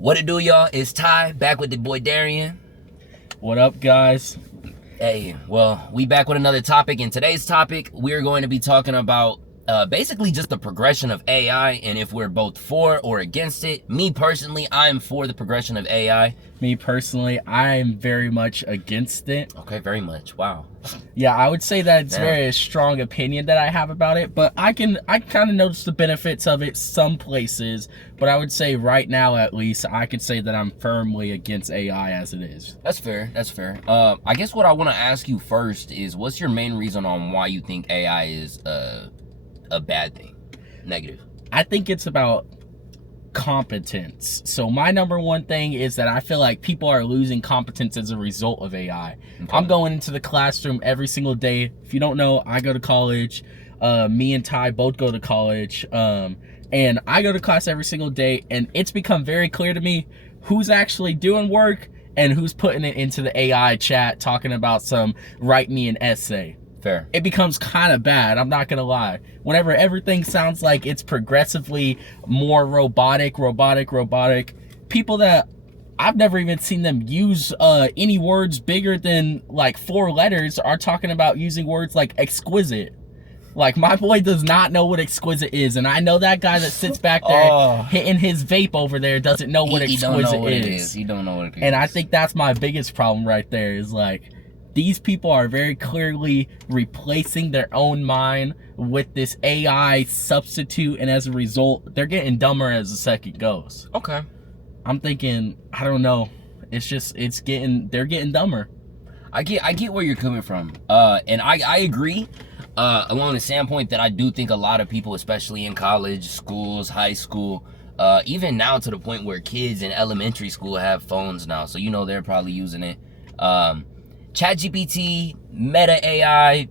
What it do, y'all? It's Ty, back with the boy Darian. What up, guys? Hey, well, we back with another topic. In today's topic, we're going to be talking about basically just the progression of AI and if we're both for or against it. Me personally, I'm for the progression of AI. Me personally, I'm very much against it. Okay, very much. Wow. Yeah, I would say that it's Yeah. very strong opinion that I have about it, but I kind of notice the benefits of it some places, but I would say right now at least I could say that I'm firmly against AI as it is. That's fair. That's fair. I guess what I want to ask you first is what's your main reason on why you think AI is a bad thing, negative? I think it's about competence. So my number one thing is that I feel like people are losing competence as a result of AI. Okay. I'm going into the classroom every single day. If you don't know, I go to college. Me and Ty both go to college. And I go to class every single day, and it's become very clear to me who's actually doing work and who's putting it into the AI chat talking about some write me an essay. Fair. It becomes kind of bad, I'm not gonna lie. Whenever everything sounds like it's progressively more robotic, people that I've never even seen them use any words bigger than like 4 letters are talking about using words like exquisite. Like, my boy does not know what exquisite is, and I know that guy that sits back there hitting his vape over there doesn't know what exquisite don't know what is. It is. He don't know what it is. And I think that's my biggest problem right there is like, these people are very clearly replacing their own mind with this AI substitute, and as a result, they're getting dumber as the second goes. Okay. I'm thinking, I don't know. They're getting dumber. I get where you're coming from. And I agree. Along the standpoint that I do think a lot of people, especially in college, schools, high school, even now to the point where kids in elementary school have phones now, so you know they're probably using it. ChatGPT, Meta AI,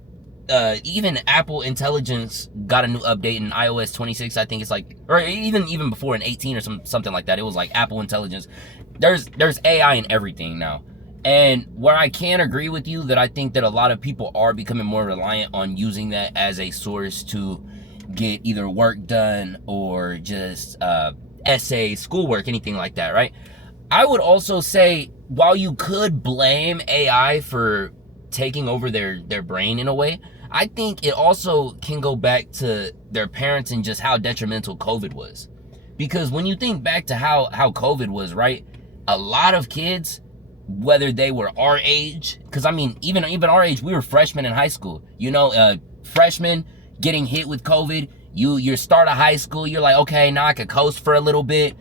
even Apple Intelligence got a new update in iOS 26. I think it's like, or even before in 18 or something like that. It was like Apple Intelligence. There's AI in everything now. And where I can agree with you that I think that a lot of people are becoming more reliant on using that as a source to get either work done or just essays, schoolwork, anything like that, right? I would also say, while you could blame AI for taking over their brain in a way, I think it also can go back to their parents and just how detrimental COVID was. Because when you think back to how COVID was, right, a lot of kids, whether they were our age, because I mean, even our age, we were freshmen in high school. You know, freshmen getting hit with COVID. You start of high school, you're like, okay, now I could coast for a little bit.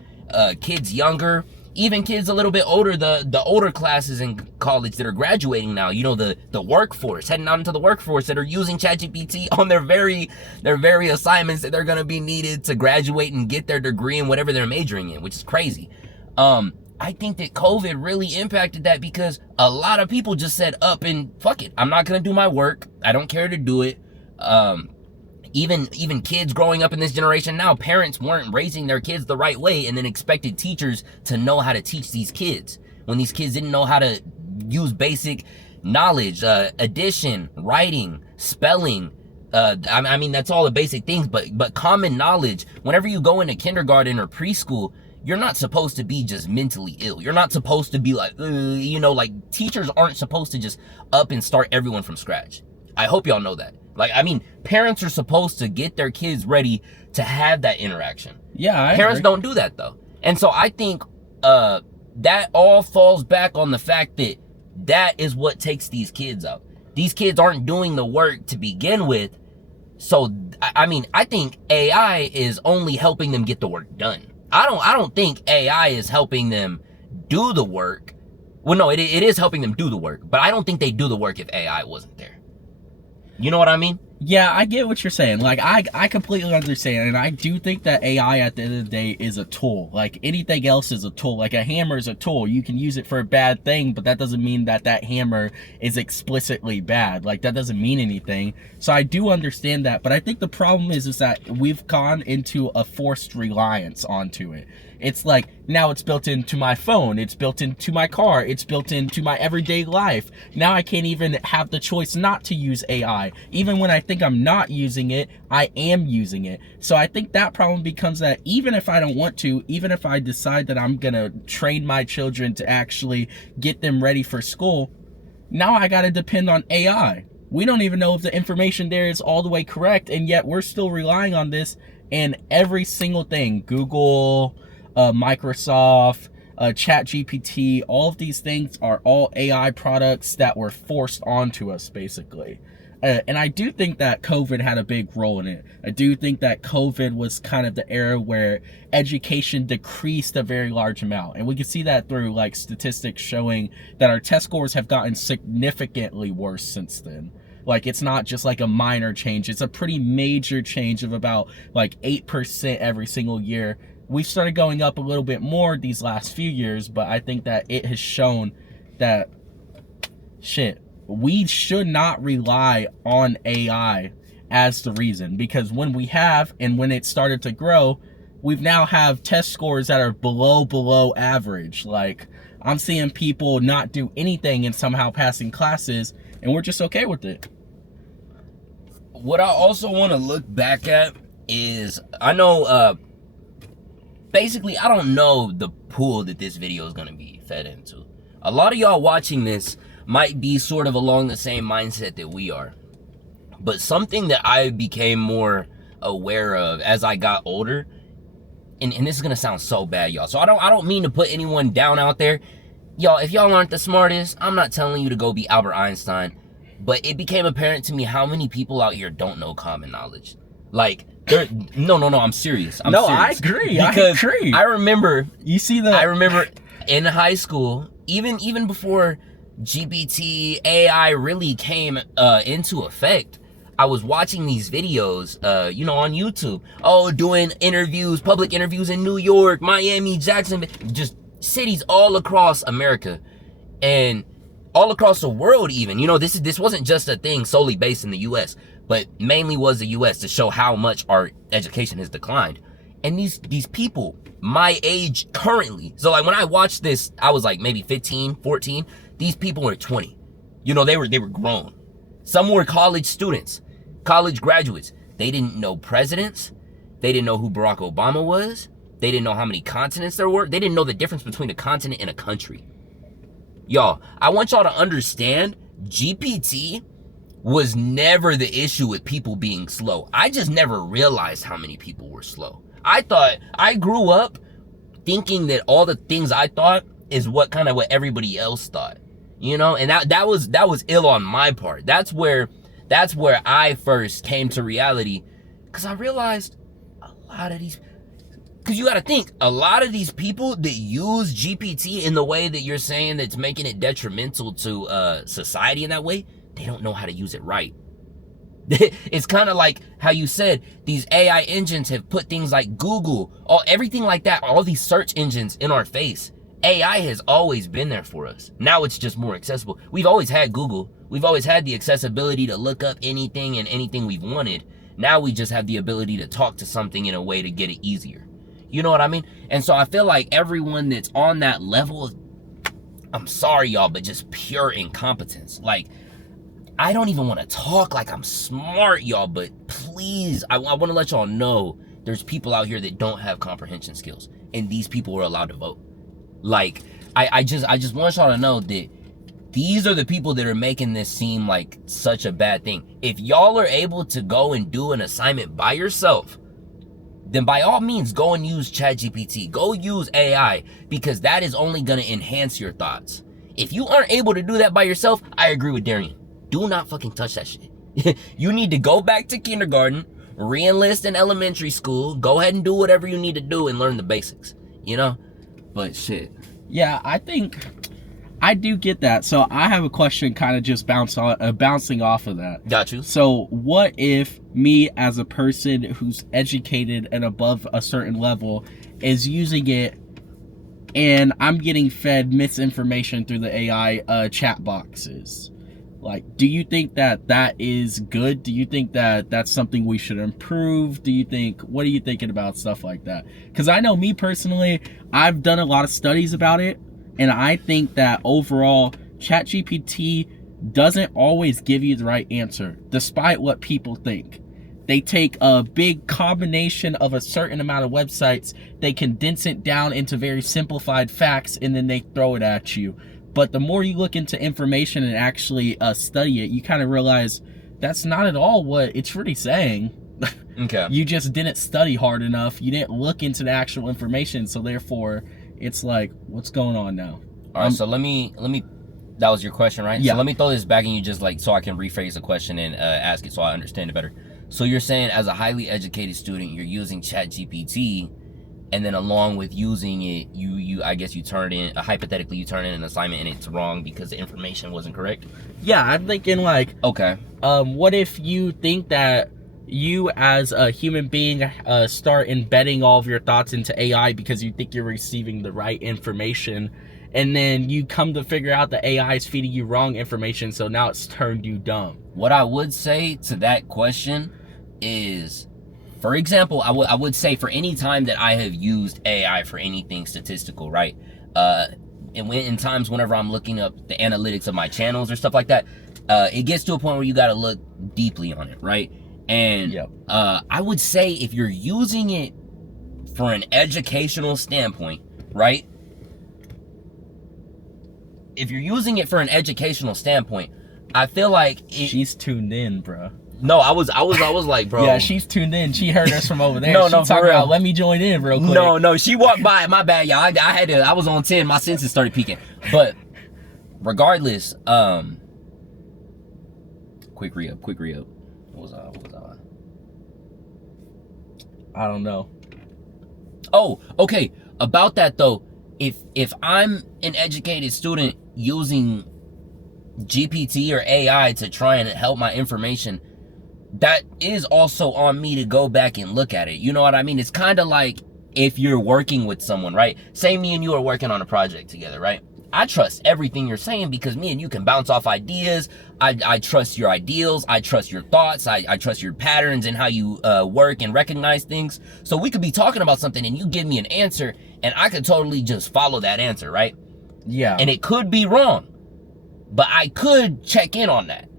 Kids younger, even kids a little bit older, the older classes in college that are graduating now, you know, the workforce, heading out into the workforce, that are using ChatGPT on their very assignments that they're gonna be needed to graduate and get their degree in whatever they're majoring in, which is crazy. I think that COVID really impacted that because a lot of people just said up and fuck it, I'm not gonna do my work, I don't care to do it. Even kids growing up in this generation now, parents weren't raising their kids the right way and then expected teachers to know how to teach these kids when these kids didn't know how to use basic knowledge, addition, writing, spelling. I mean, that's all the basic things, but common knowledge. Whenever you go into kindergarten or preschool, you're not supposed to be just mentally ill. You're not supposed to be like, you know, like teachers aren't supposed to just up and start everyone from scratch. I hope y'all know that. Like, I mean, parents are supposed to get their kids ready to have that interaction. Yeah, Parents don't do that though. And so I think that all falls back on the fact that is what takes these kids out. These kids aren't doing the work to begin with. So, I mean, I think AI is only helping them get the work done. I don't think AI is helping them do the work. Well, no, it is helping them do the work, but I don't think they do the work if AI wasn't there. You know what I mean? Yeah, I get what you're saying. Like, I completely understand, and I do think that AI at the end of the day is a tool. Like, anything else is a tool. Like, a hammer is a tool. You can use it for a bad thing, but that doesn't mean that hammer is explicitly bad. Like, that doesn't mean anything. So I do understand that, but I think the problem is that we've gone into a forced reliance onto it. It's like, now it's built into my phone, it's built into my car, it's built into my everyday life. Now I can't even have the choice not to use AI. Even when I think I'm not using it, I am using it. So I think that problem becomes that even if I don't want to, even if I decide that I'm gonna train my children to actually get them ready for school, now I gotta depend on AI. We don't even know if the information there is all the way correct, and yet we're still relying on this in every single thing. Google, Microsoft, ChatGPT, all of these things are all AI products that were forced onto us, basically. And I do think that COVID had a big role in it. I do think that COVID was kind of the era where education decreased a very large amount. And we can see that through like statistics showing that our test scores have gotten significantly worse since then. Like, it's not just like a minor change. It's a pretty major change of about like 8% every single year. We've started going up a little bit more these last few years, but I think that it has shown that we should not rely on AI as the reason, because when we have, and when it started to grow, we've now have test scores that are below average. Like, I'm seeing people not do anything and somehow passing classes, and we're just okay with it. What I also want to look back at is, I know, basically, I don't know the pool that this video is going to be fed into. A lot of y'all watching this might be sort of along the same mindset that we are. But something that I became more aware of as I got older, and this is going to sound so bad, y'all. So I don't mean to put anyone down out there. Y'all, if y'all aren't the smartest, I'm not telling you to go be Albert Einstein. But it became apparent to me how many people out here don't know common knowledge. Like, no, I'm serious. I'm serious. I agree. Because I agree. I remember, I remember in high school, even before GPT, AI really came into effect, I was watching these videos, on YouTube. Oh, doing interviews, public interviews in New York, Miami, Jacksonville, just cities all across America. And all across the world even. This wasn't just a thing solely based in the U.S., but mainly was the U.S. to show how much our education has declined. And these people, my age currently, so like when I watched this, I was like maybe 15, 14. These people were 20. They were grown. Some were college students, college graduates. They didn't know presidents. They didn't know who Barack Obama was. They didn't know how many continents there were. They didn't know the difference between a continent and a country. Y'all, I want y'all to understand, GPT was never the issue with people being slow. I just never realized how many people were slow. I grew up thinking that all the things I thought is what everybody else thought. And that was ill on my part. That's where I first came to reality, because I realized a lot of these, because you got to think, a lot of these people that use GPT in the way that you're saying that's making it detrimental to society in that way, they don't know how to use it right. It's kind of like how you said these AI engines have put things like Google, everything like that, all these search engines in our face. AI has always been there for us. Now it's just more accessible. We've always had Google. We've always had the accessibility to look up anything and anything we've wanted. Now we just have the ability to talk to something in a way to get it easier. You know what I mean? And so I feel like everyone that's on that level of, I'm sorry, y'all, but just pure incompetence. Like, I don't even want to talk like I'm smart, y'all, but please, I want to let y'all know there's people out here that don't have comprehension skills, and these people are allowed to vote. Like, I just want y'all to know that these are the people that are making this seem like such a bad thing. If y'all are able to go and do an assignment by yourself, then by all means, go and use ChatGPT. Go use AI, because that is only going to enhance your thoughts. If you aren't able to do that by yourself, I agree with Darian. Do not fucking touch that shit. You need to go back to kindergarten, re-enlist in elementary school, go ahead and do whatever you need to do and learn the basics, But shit. Yeah, I think I do get that. So I have a question kind of just bouncing off of that. Got you. So what if me as a person who's educated and above a certain level is using it and I'm getting fed misinformation through the AI chat boxes? Like, do you think that that is good? Do you think that that's something we should improve? What are you thinking about stuff like that? Because I know me personally, I've done a lot of studies about it, and I think that overall, ChatGPT doesn't always give you the right answer, despite what people think. They take a big combination of a certain amount of websites, they condense it down into very simplified facts, and then they throw it at you. But the more you look into information and actually study it, you kind of realize that's not at all what it's really saying. Okay. You just didn't study hard enough. You didn't look into the actual information. So therefore, it's like, what's going on now? All right. So let me. That was your question, right? Yeah. So let me throw this back in you, just like so I can rephrase the question and ask it so I understand it better. So you're saying, as a highly educated student, you're using ChatGPT, and then along with using it, you I guess you turn in hypothetically you turn in an assignment and it's wrong because the information wasn't correct. Yeah, I'm thinking like, Okay. what if you think that you as a human being start embedding all of your thoughts into AI because you think you're receiving the right information, and then you come to figure out the AI is feeding you wrong information, so now it's turned you dumb. What I would say to that question is, for example, I would say for any time that I have used AI for anything statistical, right? And in times whenever I'm looking up the analytics of my channels or stuff like that, it gets to a point where you got to look deeply on it, right? And Yep. I would say if you're using it for an educational standpoint, right? If you're using it for an educational standpoint, I feel like She's tuned in, bro. No, I was like, bro. Yeah, she's tuned in. She heard us from over there. No, She no, for talking real. about, let me join in real quick. No, she walked by. My bad, y'all. I was on 10. My senses started peaking. But regardless, quick re-up. What was I? I don't know. Oh, okay. About that though, if I'm an educated student using GPT or AI to try and help my information, that is also on me to go back and look at it. You know what I mean? It's kind of like if you're working with someone, right? Say me and you are working on a project together, right? I trust everything you're saying because me and you can bounce off ideas. I trust your ideals. I trust your thoughts. I trust your patterns and how you work and recognize things. So we could be talking about something and you give me an answer and I could totally just follow that answer, right? Yeah. And it could be wrong, but I could check in on that.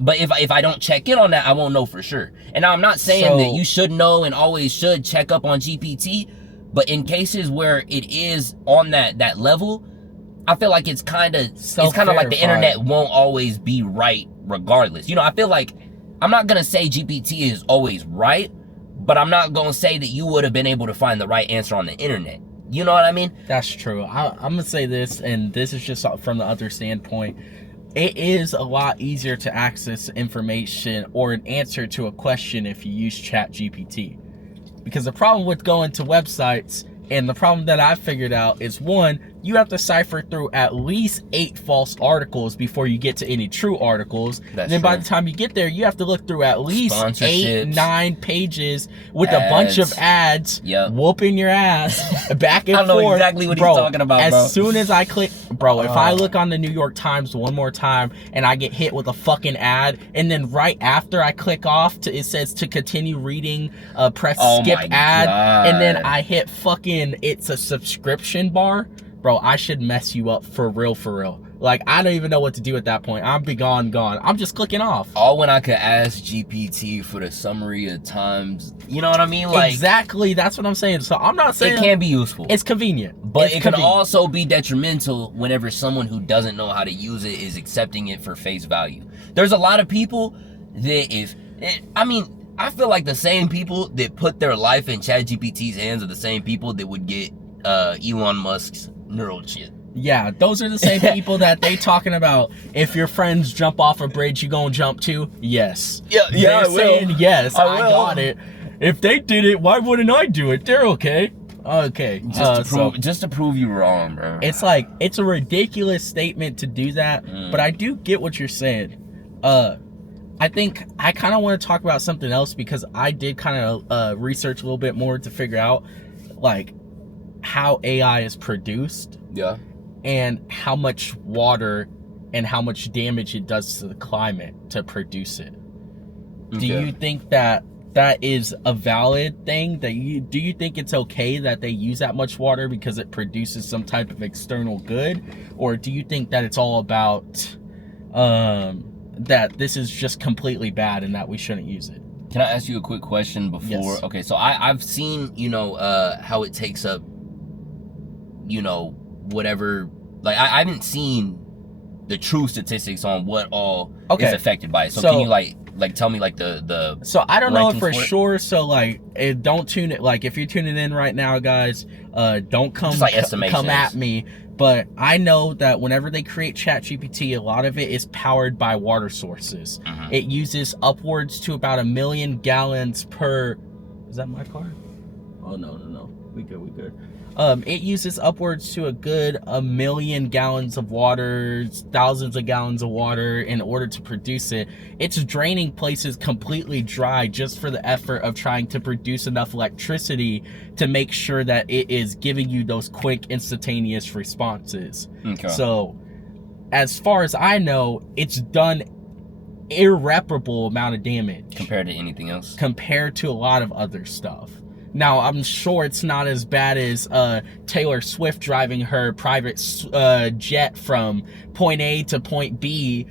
But if I don't check in on that, I won't know for sure. And now I'm not saying that you should know and always should check up on GPT, but in cases where it is on that level, I feel like it's kind of like the internet won't always be right regardless. You know, I feel like I'm not gonna say GPT is always right, but I'm not gonna say that you would have been able to find the right answer on the internet. You know what I mean? That's true. I'm gonna say this, and this is just from the other standpoint. It is a lot easier to access information or an answer to a question if you use ChatGPT. Because the problem with going to websites, and the problem that I figured out is, one, you have to cipher through at least 8 false articles before you get to any true articles. That's then by true. the time you get there, you have to look through at least 8, Sponsorships. 9 pages with a bunch of ads, Yep. whooping your ass back and I know forth. exactly what he's Bro, talking about, as bro. soon as I click, bro, if I look on the New York Times one more time and I get hit with a fucking ad, and then right after I click off, it says to continue reading, press skip my ad, God. and then I hit fucking, it's a subscription bar. Bro, I should mess you up for real. Like, I don't even know what to do at that point. I'm be gone. I'm just clicking off. All when I could ask GPT for the summary of times. You know what I mean? Like, Exactly, that's what I'm saying. So I'm not saying it can be useful. it's convenient, But it's it can convenient. also be detrimental whenever someone who doesn't know how to use it is accepting it for face value. There's a lot of people that I feel like the same people that put their life in ChatGPT's hands are the same people that would get Elon Musk's neural chip. Yeah, those are the same people that they talking about. If your friends jump off a bridge, you gonna jump too? Yes. Yeah, They're I will. saying, yes, I I will. got it. If they did it, why wouldn't I do it? They're okay. Okay. Just to prove you wrong, bro. It's like, it's a ridiculous statement to do that, but I do get what you're saying. I think I kind of want to talk about something else because I did kind of research a little bit more to figure out like how AI is produced Yeah. and how much water and how much damage it does to the climate to produce it. Do Okay. you think that is a valid thing? Do you think it's okay that they use that much water because it produces some type of external good? Or do you think that it's all about that this is just completely bad and that we shouldn't use it? Can I ask you a quick question before? Yes. Okay, so I've seen, how it takes up, whatever. Like, I haven't seen the true statistics on what all is affected by it. So can you like tell me like the So I don't know rankings for for it? sure. So like, don't tune it. Like, if you're tuning in right now, guys, don't come Just like come estimations. at me. But I know that whenever they create ChatGPT, a lot of it is powered by water sources. Mhm. It uses upwards to about 1 million gallons per. Is that my car? Oh no. We good. It uses upwards to a good 1 million gallons of water, thousands of gallons of water in order to produce it. It's draining places completely dry just for the effort of trying to produce enough electricity to make sure that it is giving you those quick, instantaneous responses. Okay. So, as far as I know, it's done irreparable amount of damage compared to anything else. compared to a lot of other stuff. Now, I'm sure it's not as bad as Taylor Swift driving her private jet from point A to point B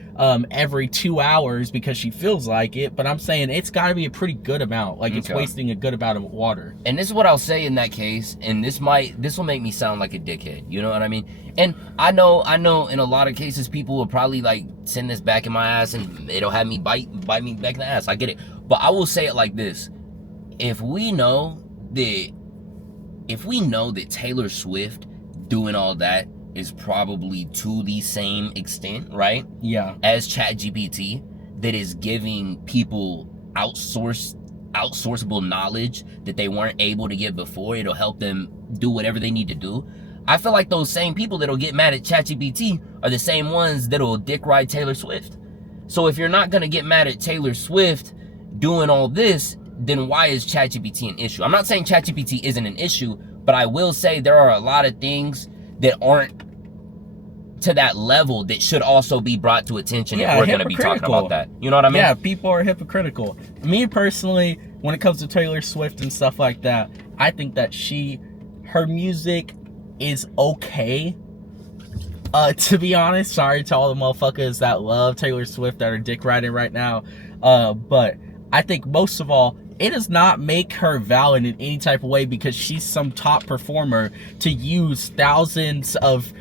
every 2 hours because she feels like it. But I'm saying it's got to be a pretty good amount. Like, it's Okay. wasting a good amount of water. And this is what I'll say in that case, and this will make me sound like a dickhead. You know what I mean? And I know in a lot of cases people will probably like send this back in my ass and it'll have me bite me back in the ass. I get it. But I will say it like this. If we know that Taylor Swift doing all that is probably to the same extent, right? Yeah. As ChatGPT, that is giving people outsourceable knowledge that they weren't able to get before. It'll help them do whatever they need to do. I feel like those same people that'll get mad at ChatGPT are the same ones that'll dick ride Taylor Swift. So if you're not gonna get mad at Taylor Swift doing all this, then why is ChatGPT an issue? I'm not saying ChatGPT isn't an issue, but I will say there are a lot of things that aren't to that level that should also be brought to attention if we're going to be talking about that. You know what I mean? Yeah, people are hypocritical. Me personally, when it comes to Taylor Swift and stuff like that, I think that her music is okay. To be honest, sorry to all the motherfuckers that love Taylor Swift that are dick riding right now. But I think most of all, it does not make her valid in any type of way because she's some top performer to use thousands of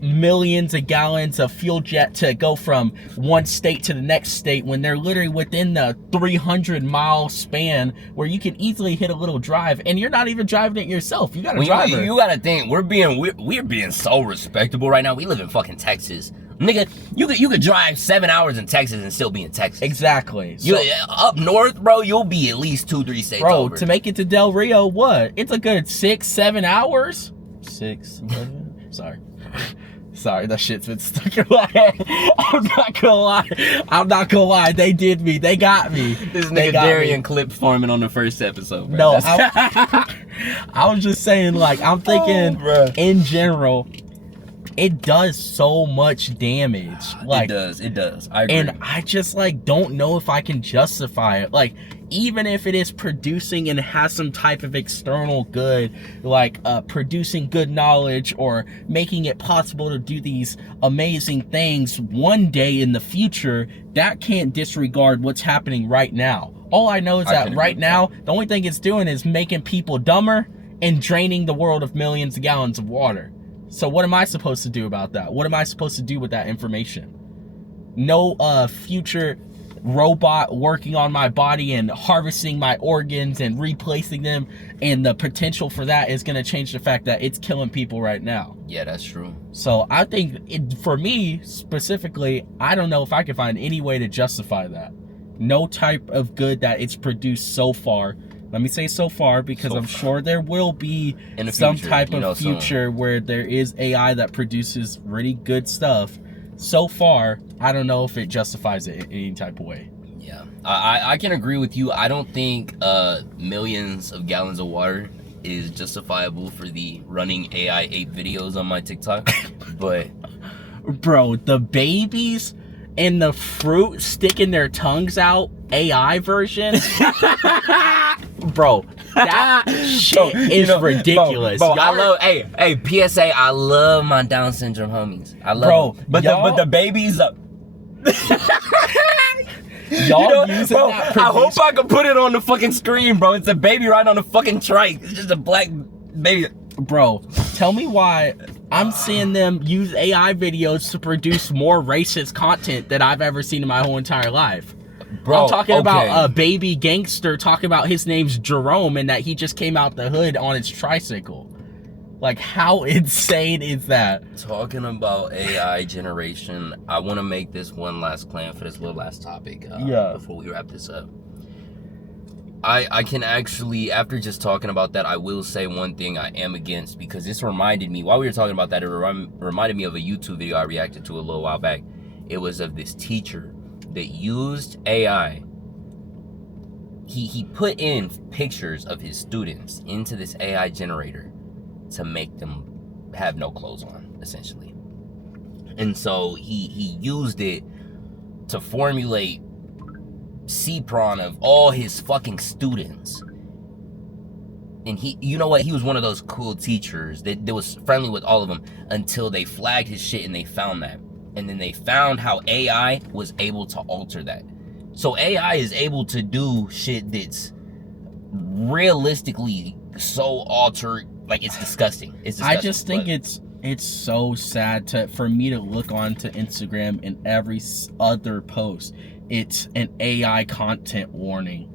millions of gallons of fuel jet to go from one state to the next state when they're literally within the 300-mile span where you can easily hit a little drive and you're not even driving it yourself. You got a driver. You gotta think we're being so respectable right now. We live in fucking Texas. Nigga, you could drive 7 hours in Texas and still be in Texas. Exactly. So, up north, bro, you'll be at least 2-3 states over. To make it to Del Rio, what? It's a good 6-7 hours? 6, 7? Sorry, that shit's been stuck in my head. I'm not gonna lie. They did me. They got me. This nigga Darian clip farming on the first episode, bro. No, I was just saying, like, I'm thinking in general, it does so much damage. Like, it does. I agree. And I just, like, don't know if I can justify it. Like, even if it is producing and has some type of external good, like producing good knowledge or making it possible to do these amazing things one day in the future, that can't disregard what's happening right now. All I know is that right now, the only thing it's doing is making people dumber and draining the world of millions of gallons of water. So what am I supposed to do about that? What am I supposed to do with that information? No future robot working on my body and harvesting my organs and replacing them, and the potential for that is going to change the fact that it's killing people right now. Yeah, that's true. So I think for me specifically, I don't know if I can find any way to justify that. No type of good that it's produced so far. Let me say so far because I'm sure there will be some type of future where there is AI that produces really good stuff. So far, I don't know if it justifies it in any type of way. Yeah, I can agree with you. I don't think millions of gallons of water is justifiable for the running AI ape videos on my TikTok. But Bro, the babies and the fruit sticking their tongues out AI version. Bro, that shit is ridiculous. Bro, I love, hey, PSA, I love my Down syndrome homies. I love them. But the babies. Y'all using that I hope I can put it on the fucking screen, bro. It's a baby riding on a fucking trike. It's just a black baby. Bro, tell me why I'm seeing them use AI videos to produce more racist content that I've ever seen in my whole entire life. Bro, I'm talking about a baby gangster talking about his name's Jerome and that he just came out the hood on his tricycle. Like, how insane is that? Talking about AI generation, I want to make this one last claim for this little last topic before we wrap this up. I can actually, after just talking about that, I will say one thing I am against, because this reminded me, while we were talking about that, it reminded me of a YouTube video I reacted to a little while back. It was of this teacher that used AI. He put in pictures of his students into this AI generator to make them have no clothes on, essentially. And so he used it to formulate CPRON of all his fucking students. And you know what? He was one of those cool teachers that was friendly with all of them until they flagged his shit and they found that. And then they found how AI was able to alter that. So AI is able to do shit that's realistically so altered. Like, it's disgusting. It's disgusting. I just think it's so sad for me to look onto Instagram and every other post, it's an AI content warning.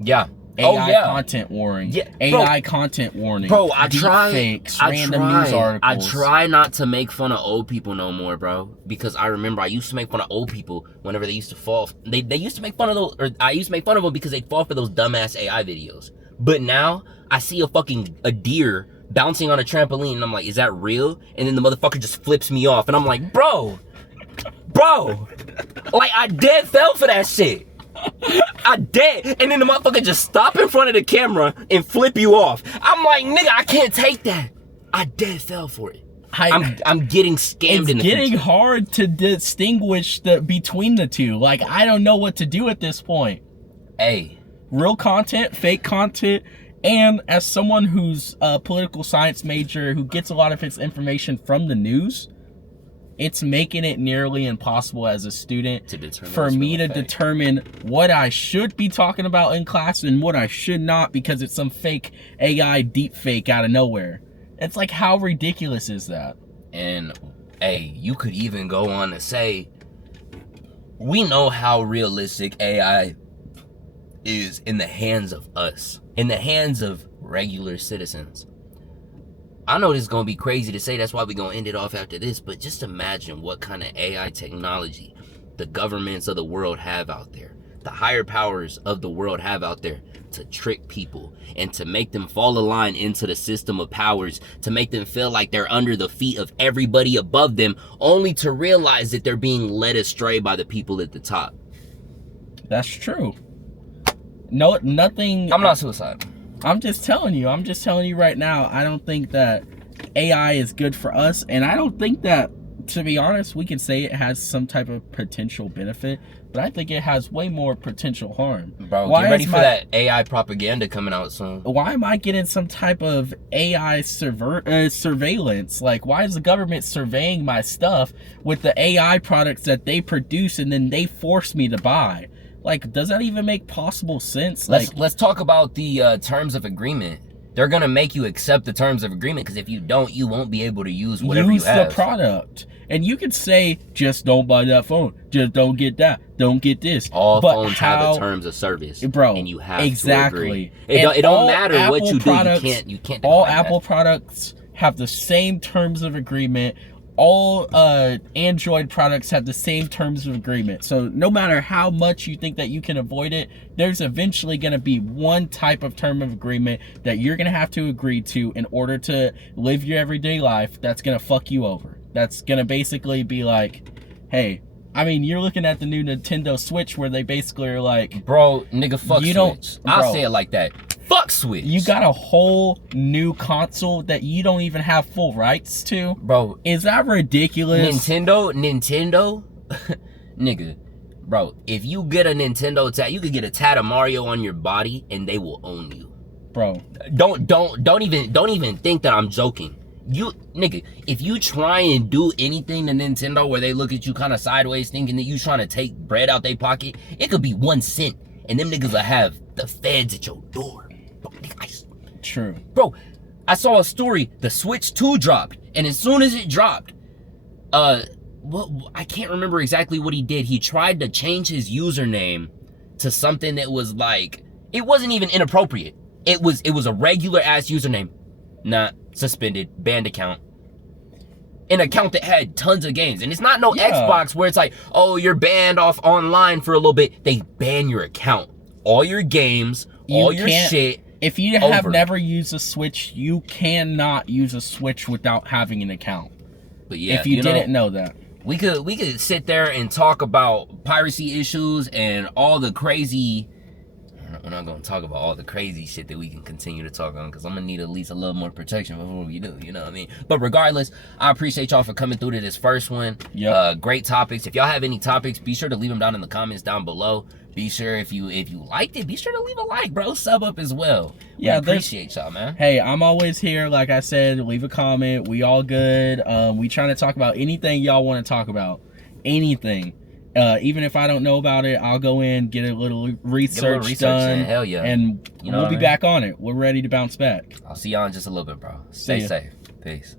Yeah. AI content warning. Yeah, AI content warning. Bro, I try random news articles. I try not to make fun of old people no more, bro. Because I remember I used to make fun of old people whenever they used to fall. They used to make fun of those, or I used to make fun of them because they fall for those dumbass AI videos. But now I see a deer bouncing on a trampoline and I'm like, is that real? And then the motherfucker just flips me off and I'm like, bro, like I dead fell for that shit. I dead. And then the motherfucker just stop in front of the camera and flip you off. I'm like, nigga, I can't take that. I dead fell for it. I'm getting scammed in the future. It's getting future. hard to distinguish between the two. Like, I don't know what to do at this point. Hey. Real content, fake content. And as someone who's a political science major who gets a lot of his information from the news, it's making it nearly impossible as a student for me to determine what I should be talking about in class and what I should not, because it's some fake AI deep fake out of nowhere. It's like, how ridiculous is that? And hey, you could even go on to say, we know how realistic AI is in the hands of us, in the hands of regular citizens. I know this is going to be crazy to say, that's why we're going to end it off after this, but just imagine what kind of AI technology the governments of the world have out there, the higher powers of the world have out there to trick people and to make them fall in line into the system of powers, to make them feel like they're under the feet of everybody above them, only to realize that they're being led astray by the people at the top. That's true. No, nothing. I'm not suicidal. I'm just telling you right now, I don't think that AI is good for us. And I don't think that, to be honest, we can say it has some type of potential benefit, but I think it has way more potential harm. Bro, get ready for that AI propaganda coming out soon. Why am I getting some type of AI surveillance? Like, why is the government surveying my stuff with the AI products that they produce and then they force me to buy? Like, does that even make possible sense? Let's talk about the terms of agreement. They're gonna make you accept the terms of agreement, because if you don't, you won't be able to use whatever you have. Use the product. And you could say, just don't buy that phone. Just don't get that. Don't get this. All phones have the terms of service, bro. And you have exactly. to agree. It don't matter what you do. You can't. All Apple products have the same terms of agreement. All Android products have the same terms of agreement. So no matter how much you think that you can avoid it, there's eventually going to be one type of term of agreement that you're going to have to agree to in order to live your everyday life that's going to fuck you over. That's going to basically be like, hey, I mean, you're looking at the new Nintendo Switch where they basically are like, bro, nigga, fuck Switch. I'll say it like that. Fuck Switch. You got a whole new console that you don't even have full rights to? Bro. Is that ridiculous? Nintendo, nigga, bro, if you get a Nintendo tat, you could get a tat of Mario on your body and they will own you. Bro. Don't even think that I'm joking. You, nigga, if you try and do anything to Nintendo where they look at you kind of sideways thinking that you trying to take bread out their pocket, it could be 1 cent and them niggas will have the feds at your door. Bro, True. Bro, I saw a story, the Switch 2 dropped, and as soon as it dropped, I can't remember exactly what he did. He tried to change his username to something that was like, it wasn't even inappropriate. It was a regular ass username. Nah, suspended, banned account. An account that had tons of games. And it's not no Xbox where it's like, oh, you're banned off online for a little bit. They ban your account. All your games, all your shit. If you have never used a Switch, you cannot use a Switch without having an account. But yeah, if you didn't know that. We could sit there and talk about piracy issues and all the crazy. We're not going to talk about all the crazy shit that we can continue to talk on because I'm going to need at least a little more protection before we do, you know what I mean? But regardless, I appreciate y'all for coming through to this first one. Yep. Great topics. If y'all have any topics, be sure to leave them down in the comments down below. Be sure if you liked it, be sure to leave a like, bro. Sub up as well. Yeah, we appreciate y'all, man. Hey, I'm always here. Like I said, leave a comment. We all good. We trying to talk about anything y'all want to talk about. Anything. Even if I don't know about it, I'll go in, get a little research done. Hell yeah. And we'll be back on it. We're ready to bounce back. I'll see y'all in just a little bit, bro. Stay safe. Peace.